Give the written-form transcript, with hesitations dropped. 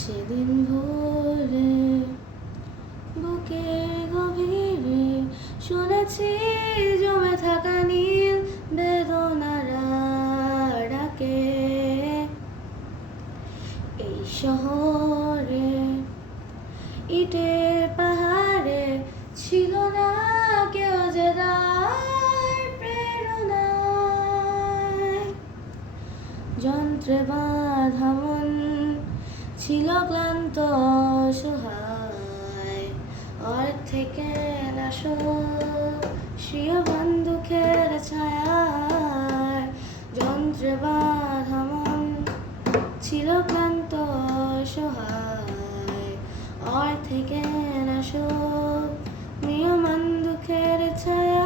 সেদিন ভোরে বুকের গভীরে শুনেছি জমে থাকা নীল বেদনার ডাকে। এই শহরে ইটের পাহাড়ে ছিল না কেউ যে তার প্রেরণায়। যন্ত্রে বাঁধা মন ছিল ক্লান্ত অসহায়, অর্থেকে স্বীয় বন্দুকের ছায়ায়। যন্ত্রে বাঁধা মন ছিল ক্লান্ত অসহায়, অর্থেকে বন্দুকের ছায়া।